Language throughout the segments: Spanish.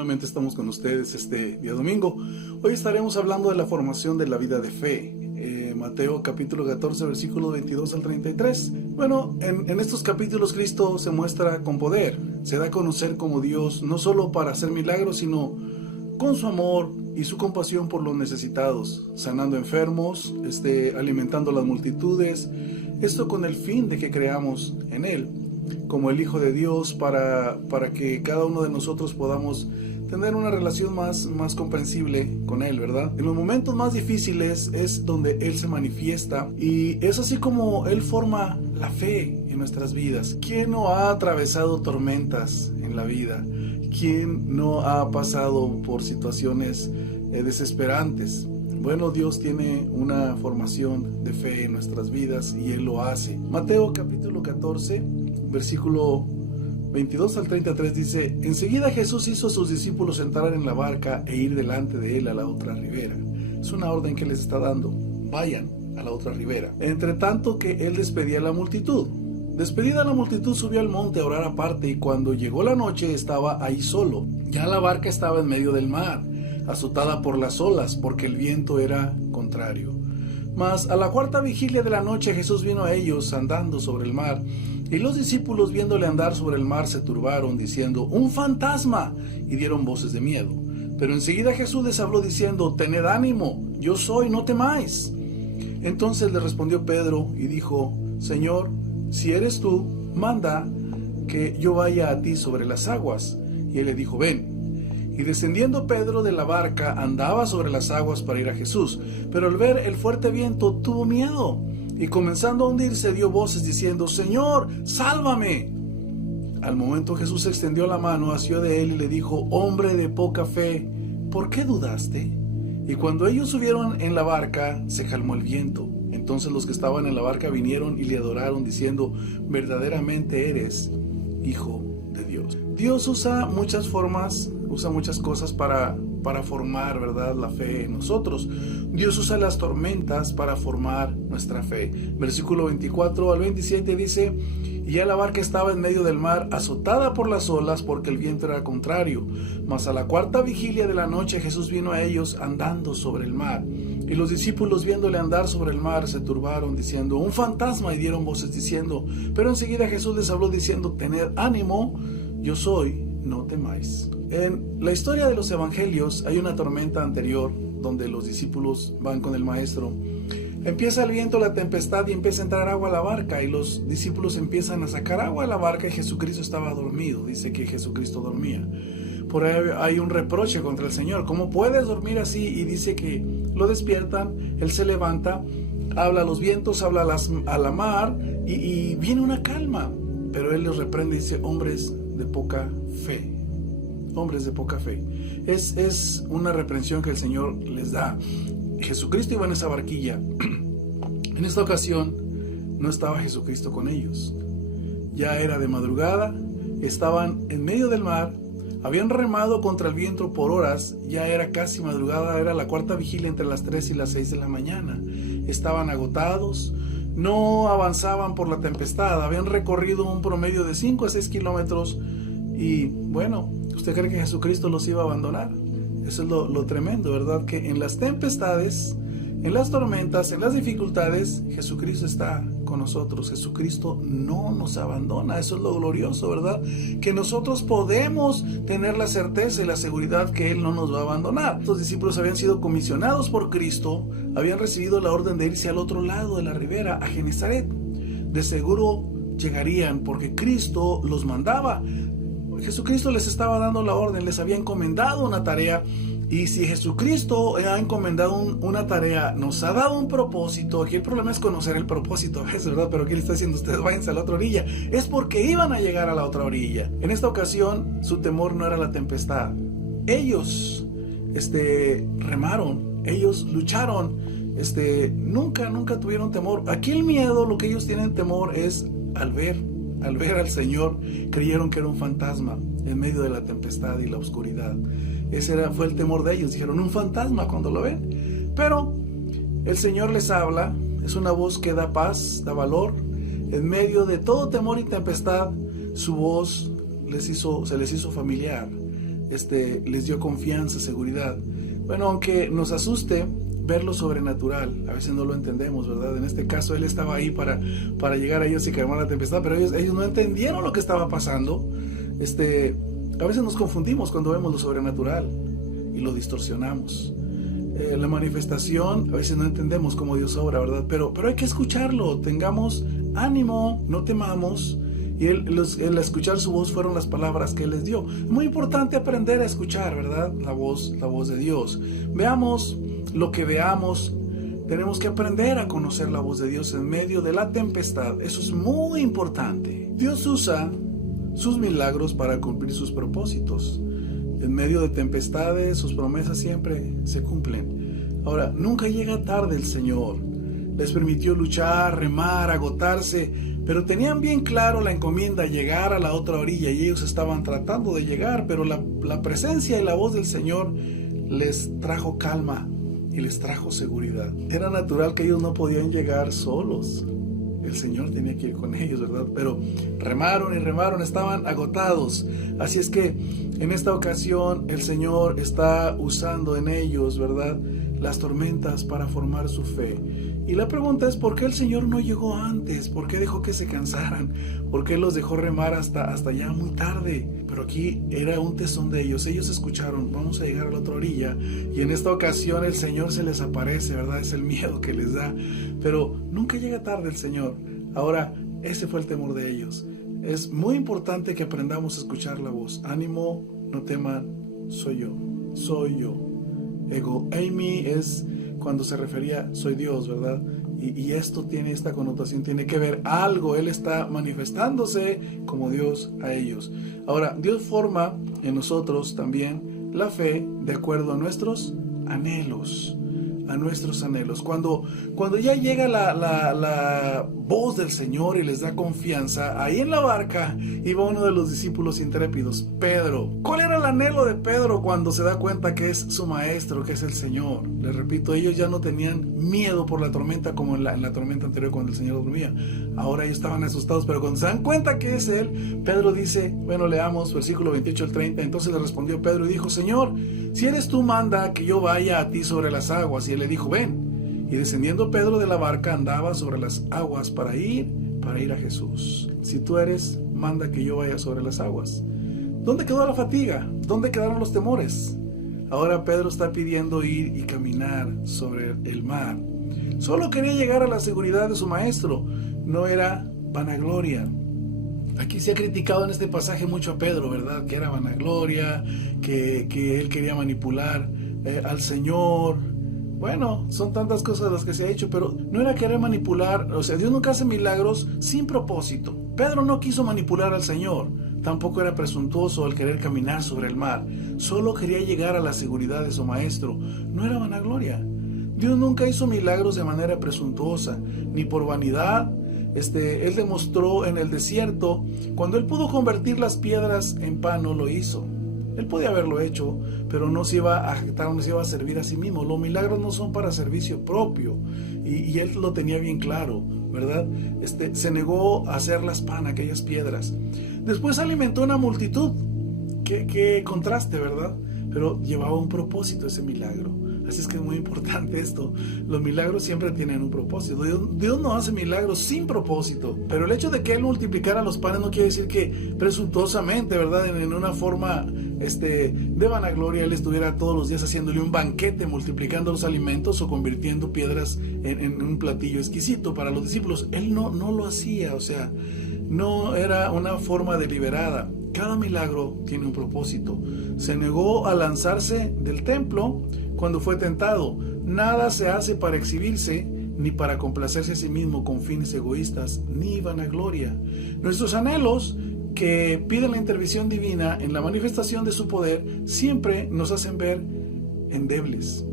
Nuevamente estamos con ustedes este día domingo. Hoy estaremos hablando de la formación de la vida de fe. Mateo capítulo 14, versículos 22 al 33. Bueno, en estos capítulos Cristo se muestra con poder. Se da a conocer como Dios, no solo para hacer milagros, sino con su amor y su compasión por los necesitados, sanando enfermos, alimentando las multitudes. Esto con el fin de que creamos en Él, como el Hijo de Dios, para que cada uno de nosotros podamos tener una relación más comprensible con Él, ¿verdad? En los momentos más difíciles es donde Él se manifiesta, y es así como Él forma la fe en nuestras vidas. ¿Quién no ha atravesado tormentas en la vida? ¿Quién no ha pasado por situaciones desesperantes? Bueno, Dios tiene una formación de fe en nuestras vidas y Él lo hace. Mateo capítulo 14, versículo 22 al 33 dice: Enseguida Jesús hizo a sus discípulos entrar en la barca e ir delante de Él a la otra ribera. Es una orden que les está dando: vayan a la otra ribera. Entre tanto que Él despedía a la multitud. Despedida la multitud, subió al monte a orar aparte, y cuando llegó la noche estaba ahí solo. Ya la barca estaba en medio del mar, azotada por las olas, porque el viento era contrario. Mas a la cuarta vigilia de la noche Jesús vino a ellos andando sobre el mar, y los discípulos, viéndole andar sobre el mar, se turbaron, diciendo: ¡Un fantasma! Y dieron voces de miedo. Pero enseguida Jesús les habló diciendo: Tened ánimo, yo soy, no temáis. Entonces le respondió Pedro y dijo: Señor, si eres tú, manda que yo vaya a ti sobre las aguas. Y él le dijo: ven. Y descendiendo Pedro de la barca, andaba sobre las aguas para ir a Jesús. Pero al ver el fuerte viento, tuvo miedo, y comenzando a hundirse, dio voces diciendo: Señor, sálvame. Al momento Jesús extendió la mano, asió de él y le dijo: Hombre de poca fe, ¿por qué dudaste? Y cuando ellos subieron en la barca, se calmó el viento. Entonces los que estaban en la barca vinieron y le adoraron, diciendo: verdaderamente eres Hijo de Dios. Dios usa muchas formas, usa muchas cosas para formar, ¿verdad?, la fe en nosotros. Dios usa las tormentas para formar nuestra fe. Versículo 24 al 27 dice: Y ya la barca estaba en medio del mar, azotada por las olas, porque el viento era contrario. Mas a la cuarta vigilia de la noche Jesús vino a ellos andando sobre el mar. Y los discípulos, viéndole andar sobre el mar, se turbaron, diciendo: ¡Un fantasma! Y dieron voces diciendo. Pero enseguida Jesús les habló diciendo: Tened ánimo, yo soy, no temáis. En la historia de los evangelios hay una tormenta anterior donde los discípulos van con el maestro. Empieza el viento, la tempestad, y empieza a entrar agua a la barca, y los discípulos empiezan a sacar agua a la barca, y Jesucristo estaba dormido. Dice que Jesucristo dormía. Por ahí hay un reproche contra el Señor: ¿cómo puedes dormir así? Y dice que lo despiertan, Él se levanta, habla a los vientos, habla a la mar, y viene una calma. Pero Él les reprende y dice: hombres de poca fe. Hombres de poca fe. Es una reprensión que el Señor les da. Jesucristo iba en esa barquilla. En esta ocasión no estaba Jesucristo con ellos. Ya era de madrugada, estaban en medio del mar, habían remado contra el viento por horas, ya era casi madrugada, era la cuarta vigilia entre las 3 y las 6 de la mañana. Estaban agotados, no avanzaban por la tempestad, habían recorrido un promedio de 5 a 6 kilómetros, y bueno, ¿usted cree que Jesucristo los iba a abandonar? Eso es lo tremendo, ¿verdad? Que en las tempestades, en las tormentas, en las dificultades, Jesucristo está con nosotros. Jesucristo no nos abandona. Eso es lo glorioso, ¿verdad? Que nosotros podemos tener la certeza y la seguridad que Él no nos va a abandonar. Los discípulos habían sido comisionados por Cristo, habían recibido la orden de irse al otro lado de la ribera, a Genezaret. De seguro llegarían porque Cristo los mandaba. Jesucristo les estaba dando la orden, les había encomendado una tarea. Y si Jesucristo ha encomendado una tarea, nos ha dado un propósito. Aquí el problema es conocer el propósito, es verdad, pero ¿qué le está diciendo? Ustedes váyanse a la otra orilla. Es porque iban a llegar a la otra orilla. En esta ocasión, su temor no era la tempestad. Ellos remaron, ellos lucharon, nunca tuvieron temor. Aquí el miedo, lo que ellos tienen temor es al ver al Señor, creyeron que era un fantasma en medio de la tempestad y la oscuridad. Ese fue el temor de ellos. Dijeron: un fantasma cuando lo ven. Pero el Señor les habla. Es una voz que da paz, da valor. En medio de todo temor y tempestad, su voz se les hizo familiar. les dio confianza, seguridad. Bueno, aunque nos asuste ver lo sobrenatural, a veces no lo entendemos, ¿verdad? En este caso él estaba ahí para llegar a ellos y calmar la tempestad, pero ellos no entendieron lo que estaba pasando. A veces nos confundimos cuando vemos lo sobrenatural y lo distorsionamos. La manifestación, a veces no entendemos cómo Dios obra, ¿verdad? Pero hay que escucharlo, tengamos ánimo, no temamos. Y el escuchar su voz fueron las palabras que Él les dio. Es muy importante aprender a escuchar, ¿verdad? La voz de Dios. Veamos lo que veamos. Tenemos que aprender a conocer la voz de Dios en medio de la tempestad. Eso es muy importante. Dios usa sus milagros para cumplir sus propósitos. En medio de tempestades, sus promesas siempre se cumplen. Ahora, nunca llega tarde el Señor. Les permitió luchar, remar, agotarse, pero tenían bien claro la encomienda, llegar a la otra orilla, y ellos estaban tratando de llegar, pero la presencia y la voz del Señor les trajo calma y les trajo seguridad. Era natural que ellos no podían llegar solos. El Señor tenía que ir con ellos, ¿verdad? Pero remaron y remaron, estaban agotados. Así es que en esta ocasión el Señor está usando en ellos, ¿verdad?, las tormentas para formar su fe. Y la pregunta es, ¿por qué el Señor no llegó antes? ¿Por qué dejó que se cansaran? ¿Por qué los dejó remar hasta ya muy tarde? Pero aquí era un tesón de ellos. Ellos escucharon, vamos a llegar a la otra orilla. Y en esta ocasión el Señor se les aparece, ¿verdad? Es el miedo que les da. Pero nunca llega tarde el Señor. Ahora, ese fue el temor de ellos. Es muy importante que aprendamos a escuchar la voz. Ánimo, no teman, soy yo. Soy yo. Ego eimi es cuando se refería soy Dios, ¿verdad? Y esto tiene esta connotación, tiene que ver algo. Él está manifestándose como Dios a ellos. Ahora, Dios forma en nosotros también la fe de acuerdo a nuestros anhelos. A nuestros anhelos. Cuando ya llega la voz del Señor y les da confianza, ahí en la barca iba uno de los discípulos intrépidos, Pedro. ¿Cuál era el anhelo de Pedro cuando se da cuenta que es su maestro, que es el Señor? Les repito, ellos ya no tenían miedo por la tormenta como en la tormenta anterior cuando el Señor dormía. Ahora ellos estaban asustados, pero cuando se dan cuenta que es Él, Pedro dice, bueno, leamos versículo 28 al 30. Entonces le respondió Pedro y dijo, Señor, si eres tú, manda que yo vaya a ti sobre las aguas. Y él le dijo, ven. Y descendiendo Pedro de la barca, andaba sobre las aguas para ir a Jesús. Si tú eres, manda que yo vaya sobre las aguas. ¿Dónde quedó la fatiga? ¿Dónde quedaron los temores? Ahora Pedro está pidiendo ir y caminar sobre el mar. Solo quería llegar a la seguridad de su maestro. No era vanagloria. Aquí se ha criticado en este pasaje mucho a Pedro, ¿verdad? Que era vanagloria, que él quería manipular al Señor. Bueno, son tantas cosas las que se ha hecho, pero no era querer manipular. O sea, Dios nunca hace milagros sin propósito. Pedro no quiso manipular al Señor. Tampoco era presuntuoso al querer caminar sobre el mar. Solo quería llegar a la seguridad de su maestro. No era vanagloria. Dios nunca hizo milagros de manera presuntuosa, ni por vanidad. Él demostró en el desierto, cuando él pudo convertir las piedras en pan, no lo hizo. Él podía haberlo hecho, pero no se iba a jactar, no se iba a servir a sí mismo. Los milagros no son para servicio propio, y él lo tenía bien claro, ¿verdad? Se negó a hacerlas pan, aquellas piedras. Después alimentó una multitud. Qué contraste, ¿verdad? Pero llevaba un propósito ese milagro. Así es que es muy importante esto. Los milagros siempre tienen un propósito. Dios no hace milagros sin propósito. Pero el hecho de que Él multiplicara los panes no quiere decir que presuntuosamente, ¿verdad?, en una forma de vanagloria, Él estuviera todos los días haciéndole un banquete, multiplicando los alimentos o convirtiendo piedras en un platillo exquisito para los discípulos. Él no lo hacía, o sea, no era una forma deliberada. Cada milagro tiene un propósito. Se negó a lanzarse del templo cuando fue tentado. Nada se hace para exhibirse ni para complacerse a sí mismo con fines egoístas ni vanagloria. Nuestros anhelos, que piden la intervención divina en la manifestación de su poder, siempre nos hacen ver endebles,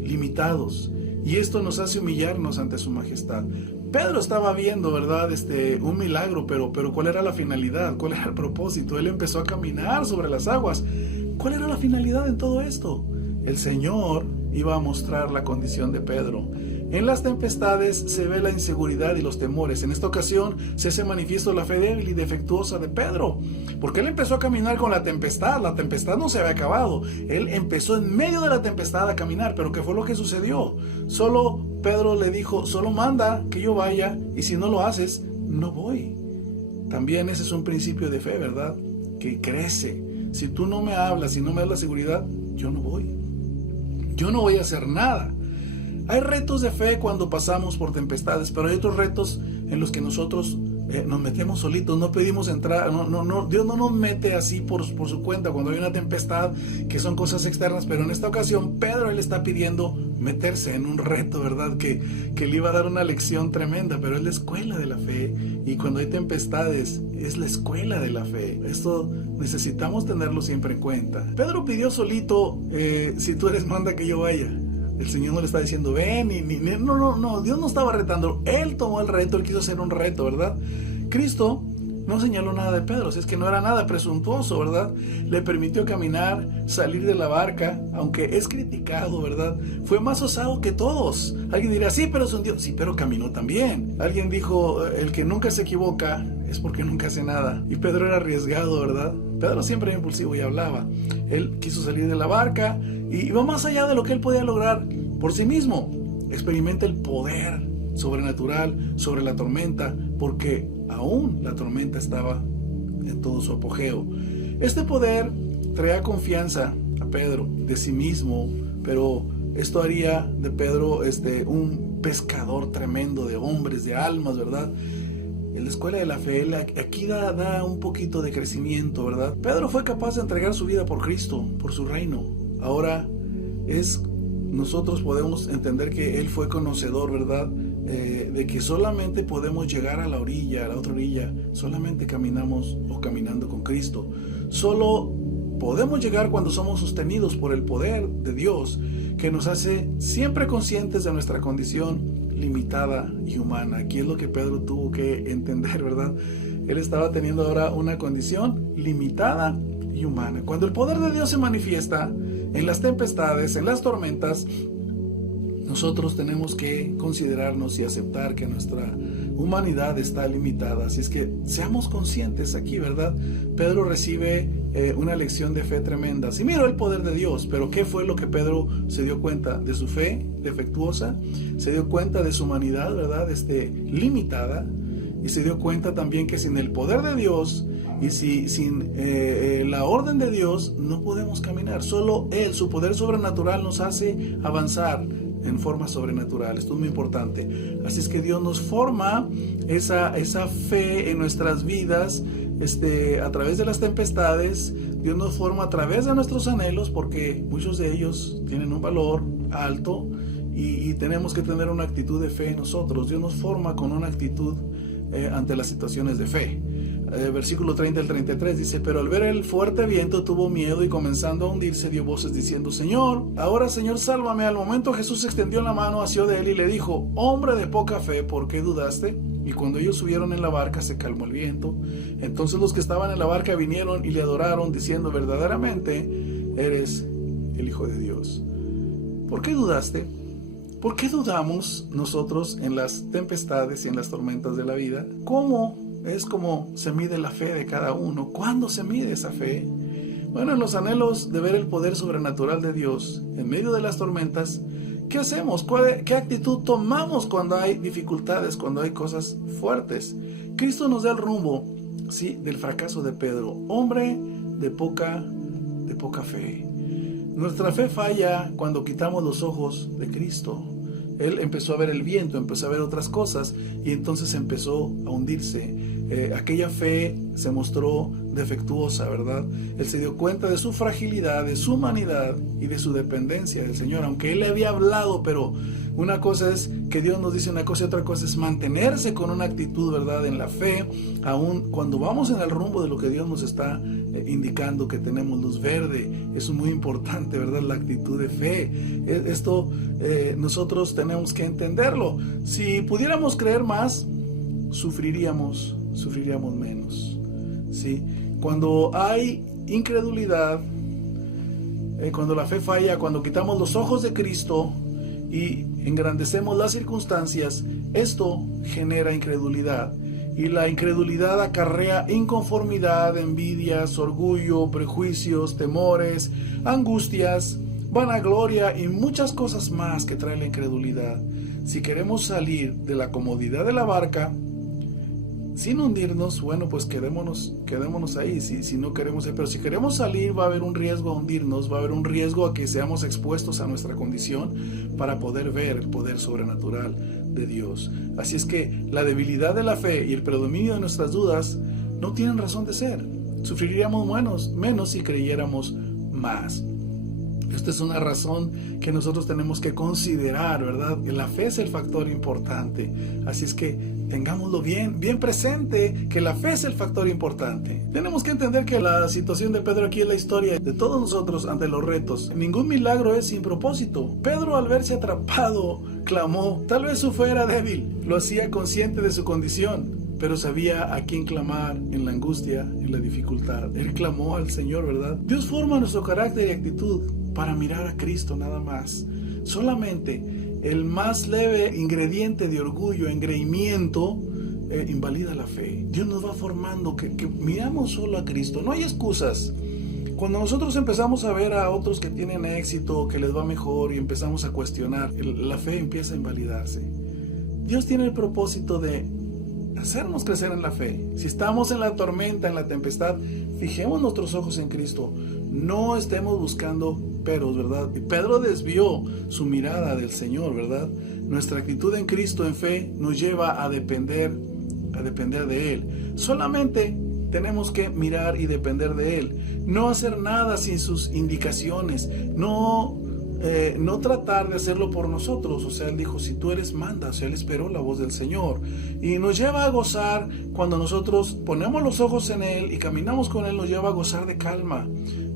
limitados, y esto nos hace humillarnos ante su majestad. Pedro estaba viendo, ¿verdad?, un milagro, pero ¿cuál era la finalidad? ¿Cuál era el propósito? Él empezó a caminar sobre las aguas. ¿Cuál era la finalidad en todo esto? El Señor iba a mostrar la condición de Pedro. En las tempestades se ve la inseguridad y los temores. En esta ocasión se hace manifiesto la fe débil y defectuosa de Pedro, porque él empezó a caminar con la tempestad no se había acabado, él empezó en medio de la tempestad a caminar, pero ¿qué fue lo que sucedió? Solo Pedro le dijo, solo manda que yo vaya, y si no lo haces, no voy. También ese es un principio de fe, ¿verdad? Que crece. Si tú no me hablas, si no me das la seguridad, yo no voy. Yo no voy a hacer nada. Hay retos de fe cuando pasamos por tempestades, pero hay otros retos en los que nosotros nos metemos solitos, no pedimos entrar, Dios no nos mete así por su cuenta cuando hay una tempestad, que son cosas externas, pero en esta ocasión Pedro, él está pidiendo meterse en un reto, ¿verdad? Que le iba a dar una lección tremenda, pero es la escuela de la fe, y cuando hay tempestades, es la escuela de la fe. Esto necesitamos tenerlo siempre en cuenta. Pedro pidió solito, si tú eres, manda que yo vaya. El Señor no le está diciendo, ven, no, Dios no estaba retando. Él tomó el reto, él quiso hacer un reto, ¿verdad? Cristo no señaló nada de Pedro, si es que no era nada presuntuoso, ¿verdad? Le permitió caminar, salir de la barca, aunque es criticado, ¿verdad? Fue más osado que todos. Alguien dirá, sí, pero es un Dios. Sí, pero caminó también. Alguien dijo, el que nunca se equivoca es porque nunca hace nada. Y Pedro era arriesgado, ¿verdad? Pedro siempre era impulsivo y hablaba. Él quiso salir de la barca y va más allá de lo que él podía lograr por sí mismo. Experimenta el poder sobrenatural sobre la tormenta, porque aún la tormenta estaba en todo su apogeo. Este poder traía confianza a Pedro de sí mismo, pero esto haría de Pedro un pescador tremendo de hombres, de almas, ¿verdad? En la escuela de la fe, aquí da un poquito de crecimiento, ¿verdad? Pedro fue capaz de entregar su vida por Cristo, por su reino. Ahora nosotros podemos entender que él fue conocedor, ¿verdad? De que solamente podemos llegar a la otra orilla, solamente caminamos o caminando con Cristo. Solo podemos llegar cuando somos sostenidos por el poder de Dios, que nos hace siempre conscientes de nuestra condición limitada y humana. Aquí es lo que Pedro tuvo que entender, ¿verdad? Él estaba teniendo ahora una condición limitada y humana. Cuando el poder de Dios se manifiesta en las tempestades, en las tormentas, nosotros tenemos que considerarnos y aceptar que nuestra humanidad está limitada. Así es que seamos conscientes aquí, ¿verdad? Pedro recibe una lección de fe tremenda. Sí, miró el poder de Dios, pero ¿qué fue lo que Pedro se dio cuenta? De su fe defectuosa, se dio cuenta de su humanidad, ¿verdad? Limitada, y se dio cuenta también que sin el poder de Dios y sin la orden de Dios no podemos caminar. Solo Él, su poder sobrenatural, nos hace avanzar en forma sobrenatural. Esto es muy importante. Así es que Dios nos forma esa fe en nuestras vidas a través de las tempestades. Dios nos forma a través de nuestros anhelos, porque muchos de ellos tienen un valor alto y tenemos que tener una actitud de fe en nosotros. Dios nos forma con una actitud ante las situaciones de fe. Versículo 30 al 33 dice, pero al ver el fuerte viento tuvo miedo y comenzando a hundirse dio voces diciendo, Señor, ahora Señor, sálvame. Al momento Jesús extendió la mano hacia de él y le dijo, hombre de poca fe, ¿por qué dudaste? Y cuando ellos subieron en la barca se calmó el viento. Entonces los que estaban en la barca vinieron y le adoraron diciendo, verdaderamente eres el Hijo de Dios. ¿Por qué dudaste? ¿Por qué dudamos nosotros en las tempestades y en las tormentas de la vida? ¿Cómo es como se mide la fe de cada uno? ¿Cuándo se mide esa fe? Bueno, en los anhelos de ver el poder sobrenatural de Dios en medio de las tormentas, ¿qué hacemos? ¿Qué actitud tomamos cuando hay dificultades, cuando hay cosas fuertes? Cristo nos da el rumbo, sí, del fracaso de Pedro, hombre de poca fe. Nuestra fe falla cuando quitamos los ojos de Cristo. Él empezó a ver el viento, empezó a ver otras cosas y entonces empezó a hundirse. Aquella fe se mostró defectuosa, ¿verdad? Él se dio cuenta de su fragilidad, de su humanidad y de su dependencia del Señor, aunque Él le había hablado, pero una cosa es que Dios nos dice una cosa y otra cosa es mantenerse con una actitud, ¿verdad?, en la fe, aun cuando vamos en el rumbo de lo que Dios nos está indicando, que tenemos luz verde. Eso es muy importante, ¿verdad?, la actitud de fe. Esto nosotros tenemos que entenderlo. Si pudiéramos creer más, sufriríamos menos, ¿sí? Cuando hay incredulidad, cuando la fe falla, cuando quitamos los ojos de Cristo, y engrandecemos las circunstancias, esto genera incredulidad. Y la incredulidad acarrea inconformidad, envidias, orgullo, prejuicios, temores, angustias, vanagloria y muchas cosas más que trae la incredulidad. Si queremos salir de la comodidad de la barca sin hundirnos, bueno, pues quedémonos ahí, si no queremos, pero si queremos salir va a haber un riesgo a hundirnos, va a haber un riesgo a que seamos expuestos a nuestra condición para poder ver el poder sobrenatural de Dios. Así es que la debilidad de la fe y el predominio de nuestras dudas no tienen razón de ser. Sufriríamos menos si creyéramos más. Esta es una razón que nosotros tenemos que considerar, ¿verdad? La fe es el factor importante. Así es que tengámoslo bien presente, que la fe es el factor importante. Tenemos que entender que la situación de Pedro aquí es la historia de todos nosotros ante los retos. Ningún milagro es sin propósito. Pedro, al verse atrapado, clamó. Tal vez su fe era débil, lo hacía consciente de su condición, pero sabía a quién clamar en la angustia, en la dificultad. Él clamó al Señor, ¿verdad? Dios forma nuestro carácter y actitud para mirar a Cristo nada más. Solamente el más leve ingrediente de orgullo, engreimiento, invalida la fe. Dios nos va formando que miramos solo a Cristo. No hay excusas. Cuando nosotros empezamos a ver a otros que tienen éxito, que les va mejor y empezamos a cuestionar, la fe empieza a invalidarse. Dios tiene el propósito de hacernos crecer en la fe. Si estamos en la tormenta, en la tempestad, fijemos nuestros ojos en Cristo. No estemos buscando peros, ¿verdad? Y Pedro desvió su mirada del Señor, ¿verdad? Nuestra actitud en Cristo, en fe, nos lleva a depender de Él. Solamente tenemos que mirar y depender de Él. No hacer nada sin sus indicaciones. No tratar de hacerlo por nosotros. O sea, Él dijo, si tú eres, manda. O sea, Él esperó la voz del Señor. Y nos lleva a gozar cuando nosotros ponemos los ojos en Él y caminamos con Él, nos lleva a gozar de calma.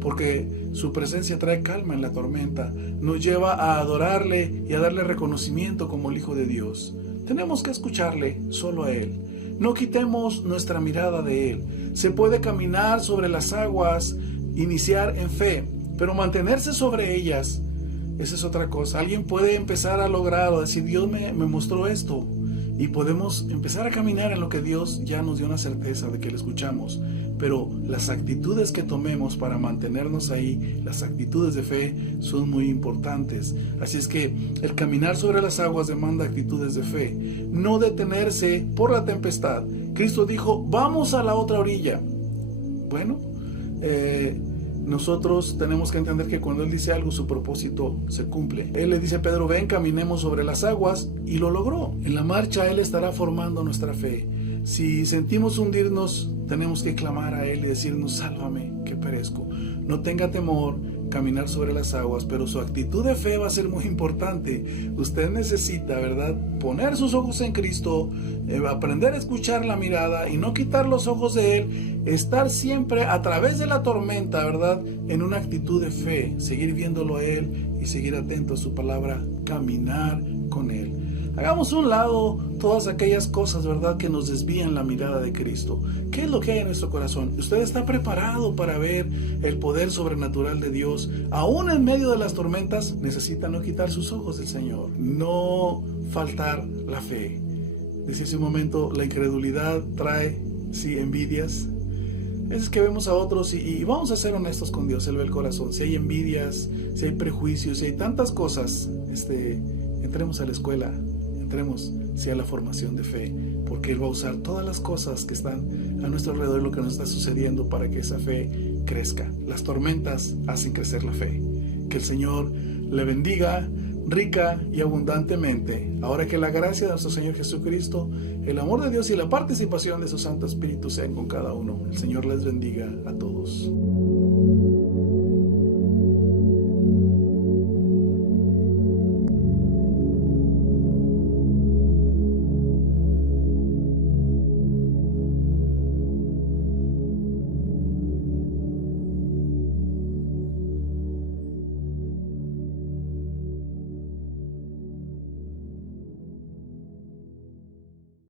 Porque su presencia trae calma en la tormenta. Nos lleva a adorarle y a darle reconocimiento como el Hijo de Dios. Tenemos que escucharle solo a Él. No quitemos nuestra mirada de Él. Se puede caminar sobre las aguas, iniciar en fe, pero mantenerse sobre ellas, esa es otra cosa. Alguien puede empezar a lograr o decir, Dios me mostró esto, y podemos empezar a caminar en lo que Dios ya nos dio una certeza de que le escuchamos. Pero las actitudes que tomemos para mantenernos ahí, las actitudes de fe, son muy importantes. Así es que el caminar sobre las aguas demanda actitudes de fe. No detenerse por la tempestad. Cristo dijo, vamos a la otra orilla. Bueno, nosotros tenemos que entender que cuando Él dice algo, su propósito se cumple. Él le dice a Pedro, ven, caminemos sobre las aguas, y lo logró. En la marcha Él estará formando nuestra fe. Si sentimos hundirnos, tenemos que clamar a Él y decirnos, sálvame, que perezco. No tenga temor, caminar sobre las aguas, pero su actitud de fe va a ser muy importante. Usted necesita, ¿verdad?, poner sus ojos en Cristo, aprender a escuchar la mirada y no quitar los ojos de Él, estar siempre a través de la tormenta, ¿verdad?, en una actitud de fe, seguir viéndolo a Él y seguir atento a su palabra, caminar con Él. Hagamos a un lado todas aquellas cosas, ¿verdad?, que nos desvían la mirada de Cristo. ¿Qué es lo que hay en nuestro corazón? ¿Usted está preparado para ver el poder sobrenatural de Dios? Aún en medio de las tormentas, necesita no quitar sus ojos del Señor, no faltar la fe. Desde ese momento, la incredulidad trae, sí, envidias. Es que vemos a otros y vamos a ser honestos con Dios. Él ve el corazón. Si hay envidias, si hay prejuicios, si hay tantas cosas, entremos a la escuela. Entremos a la formación de fe, porque Él va a usar todas las cosas que están a nuestro alrededor, lo que nos está sucediendo, para que esa fe crezca. Las tormentas hacen crecer la fe. Que el Señor le bendiga rica y abundantemente. Ahora que la gracia de nuestro Señor Jesucristo, el amor de Dios y la participación de su Santo Espíritu sean con cada uno. El Señor les bendiga a todos.